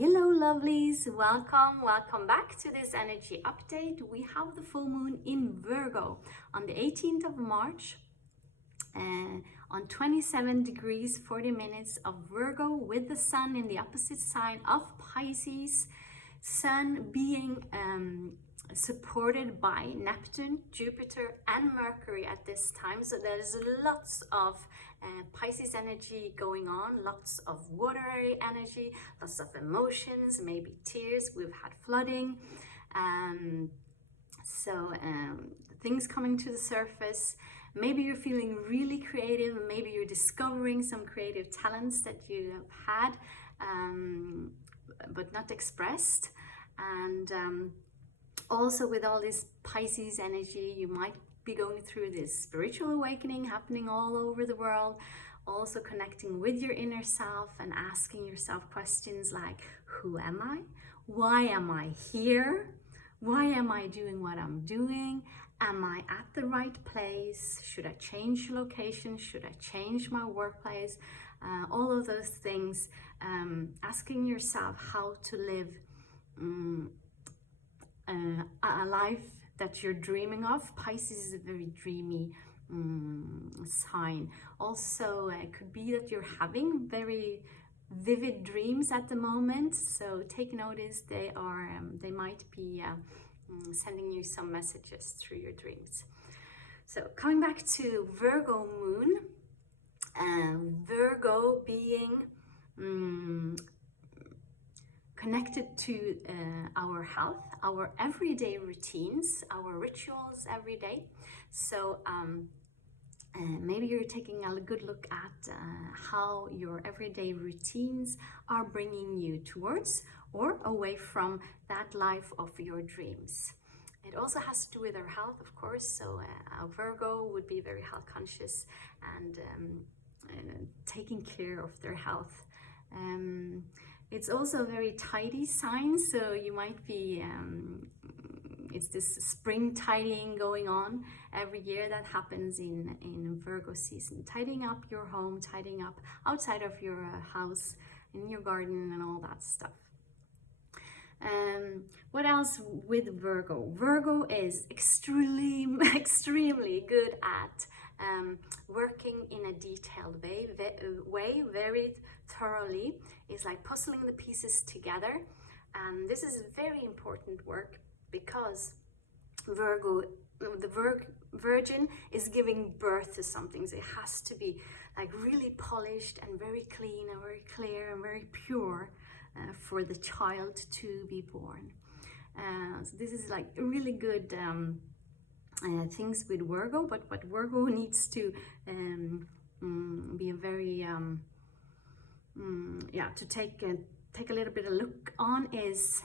Hello lovelies, welcome back to this energy update. We have the full moon in Virgo on the 18th of March on 27 degrees 40 minutes of Virgo, with the sun in the opposite sign of Pisces. Sun being supported by Neptune, Jupiter and Mercury at this time, so there's lots of Pisces energy going on, lots of watery energy, lots of emotions, maybe tears. We've had flooding, things coming to the surface. Maybe you're feeling really creative, maybe you're discovering some creative talents that you have had but not expressed. And also with all this Pisces energy, you might be going through this spiritual awakening happening all over the world, also connecting with your inner self and asking yourself questions like, who am I? Why am I here? Why am I doing what I'm doing? Am I at the right place? Should I change location? Should I change my workplace? All of those things, asking yourself how to live a life that you're dreaming of. Pisces is a very dreamy sign. Also, it could be that you're having very vivid dreams at the moment, so take notice. They might be sending you some messages through your dreams. So coming back to Virgo moon, Virgo being connected to our health, our everyday routines, our rituals every day. So maybe you're taking a good look at how your everyday routines are bringing you towards or away from that life of your dreams. It also has to do with our health, of course. So a Virgo would be very health conscious and taking care of their health. It's also a very tidy sign, so you might be, it's this spring tidying going on every year that happens in Virgo season. Tidying up your home, tidying up outside of your house, in your garden and all that stuff. What else with Virgo? Virgo is extremely good at working in a detailed way, very thoroughly. It's like puzzling the pieces together. This is very important work because Virgo, the Virgin, is giving birth to something. So it has to be like really polished and very clean and very clear and very pure for the child to be born. So this is like really good things with Virgo, but what Virgo needs to be a very to take a little bit of look on is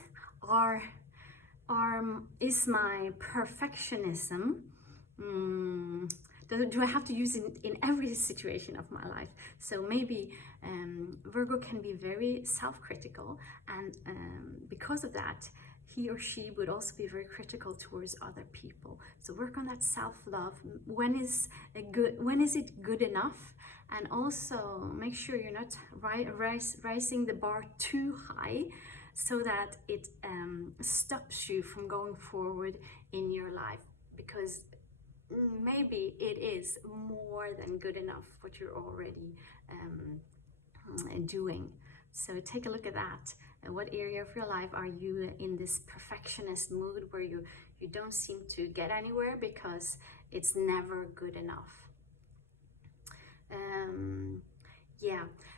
is my perfectionism, do I have to use it in every situation of my life? So maybe Virgo can be very self-critical, and because of that, he or she would also be very critical towards other people. So work on that self-love. When is it good enough? And also make sure you're not raising the bar too high, so that it stops you from going forward in your life, because maybe it is more than good enough what you're already doing. So take a look at that. What area of your life are you in this perfectionist mood where you don't seem to get anywhere because it's never good enough?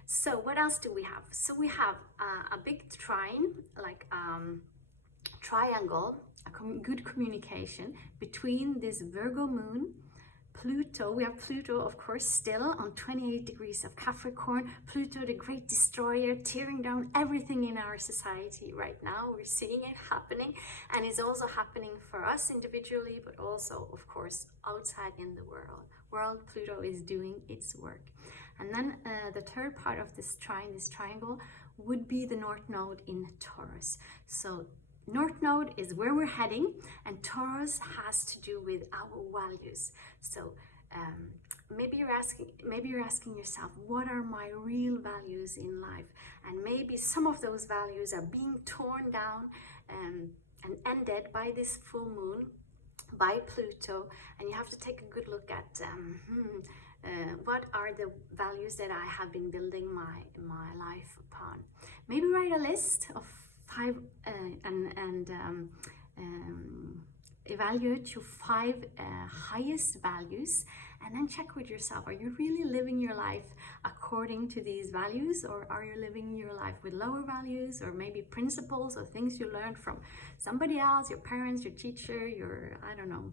So what else do we have? So we have a big trine, like triangle, good communication between this Virgo moon, Pluto. We have Pluto, of course, still on 28 degrees of Capricorn. Pluto, the great destroyer, tearing down everything in our society right now. We're seeing it happening, and it's also happening for us individually, but also, of course, outside in the world. Pluto is doing its work. And then the third part of this triangle, would be the North Node in Taurus. So North Node is where we're heading, and Taurus has to do with our values. So maybe you're asking yourself, what are my real values in life? And maybe maybe some of those values are being torn down and ended by this full moon, by Pluto, and you have to take a good look at what are the values that I have been building my life upon. Maybe write a list of 5 and evaluate your 5 highest values, and then check with yourself, are you really living your life according to these values, or are you living your life with lower values, or maybe principles or things you learned from somebody else, your parents, your teacher, your, I don't know,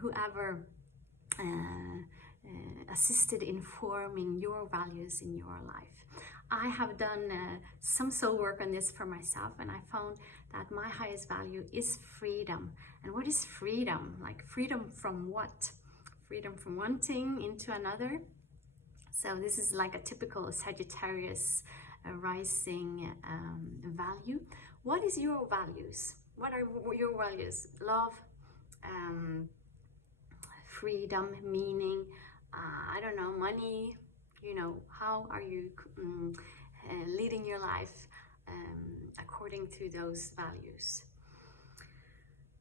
whoever assisted in forming your values in your life. I have done some soul work on this for myself, and I found that my highest value is freedom. And what is freedom? Like, freedom from what? Freedom from one thing into another. So this is like a typical Sagittarius rising value. What is your values? What are your values? Love, freedom, meaning, I don't know, money. You know, how are you leading your life according to those values?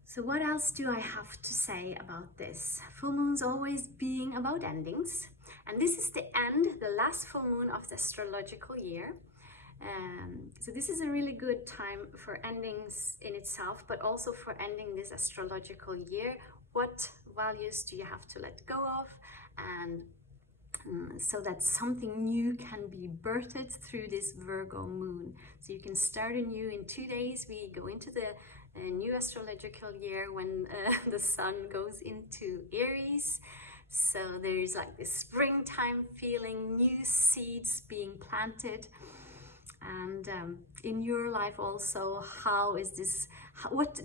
So what else do I have to say about this? Full moon's always being about endings, and this is the end, the last full moon of the astrological year. So this is a really good time for endings in itself, but also for ending this astrological year. What values do you have to let go of, and so that something new can be birthed through this Virgo moon. So you can start anew in 2 days. We go into the new astrological year when the sun goes into Aries. So there's like this springtime feeling, new seeds being planted. And in your life also, how is this, what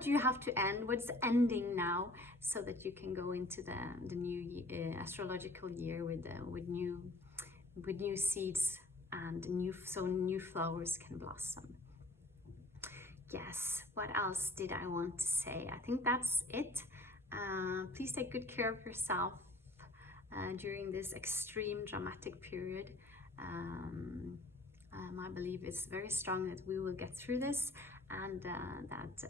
do you have to end? What's ending now, so that you can go into the new astrological year with new seeds and new flowers can blossom. Yes, what else did I want to say? I think that's it. Please take good care of yourself during this extreme dramatic period. My belief is very strong that we will get through this, and that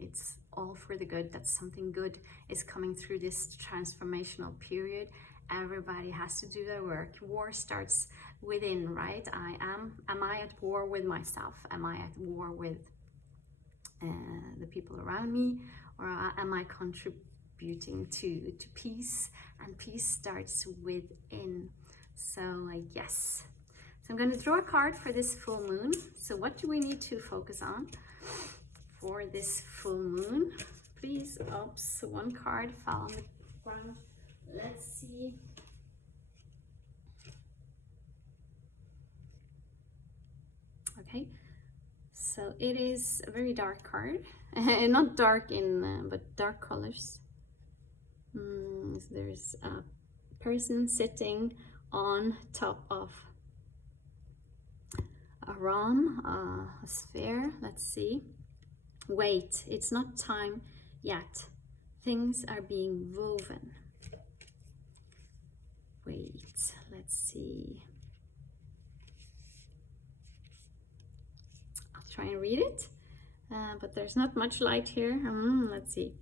it's all for the good, that something good is coming through this transformational period. Everybody has to do their work. War starts within, right? Am I at war with myself? Am I at war with the people around me, or am I contributing to peace? And peace starts within. So yes. So I'm going to draw a card for this full moon. So what do we need to focus on for this full moon? Please, oops, one card fell on the ground. Let's see. Okay, so it is a very dark card. Not dark in, but dark colors. So there's a person sitting on top of a realm, a sphere. Let's see. Wait, it's not time yet. Things are being woven. Wait, let's see. I'll try and read it, but there's not much light here. Let's see.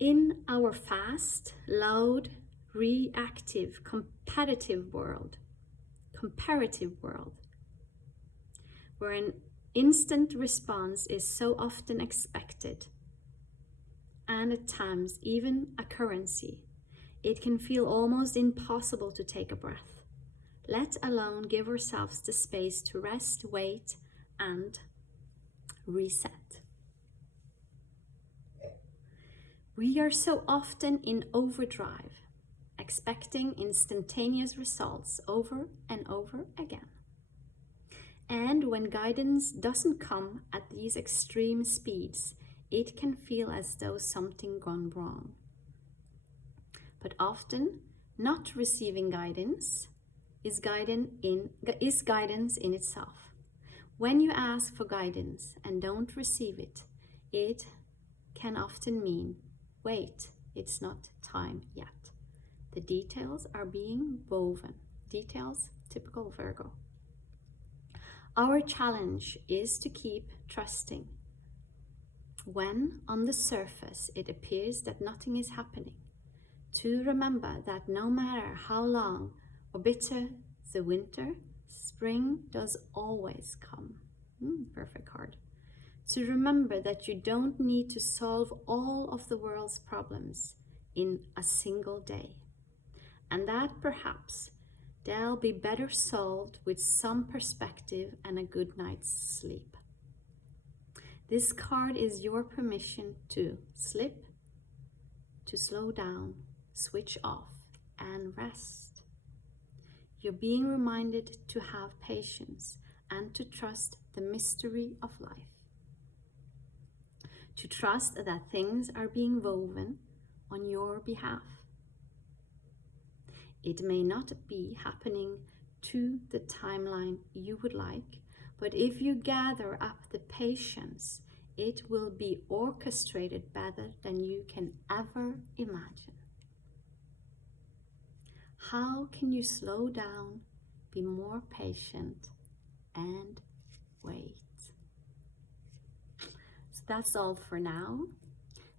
In our fast, loud, reactive, comparative world, where an instant response is so often expected, and at times even a currency, it can feel almost impossible to take a breath, let alone give ourselves the space to rest, wait, and reset. We are so often in overdrive, expecting instantaneous results over and over again. And when guidance doesn't come at these extreme speeds, it can feel as though something gone wrong. But often, not receiving guidance is guidance in itself. When you ask for guidance and don't receive it, it can often mean, wait, it's not time yet. The details are being woven. details, typical Virgo. Our challenge is to keep trusting when on the surface it appears that nothing is happening. To remember that no matter how long or bitter the winter, spring does always come. Perfect card. To remember that you don't need to solve all of the world's problems in a single day, and that perhaps they'll be better solved with some perspective and a good night's sleep. This card is your permission to slip, to slow down, switch off, and rest. You're being reminded to have patience and to trust the mystery of life. To trust that things are being woven on your behalf. It may not be happening to the timeline you would like, but if you gather up the patience, it will be orchestrated better than you can ever imagine. How can you slow down, be more patient, and wait? So that's all for now.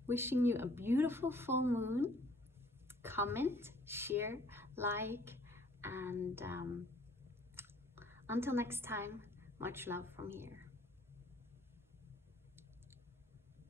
Wishing you a beautiful full moon. Comment, share, like, and until next time, much love from here.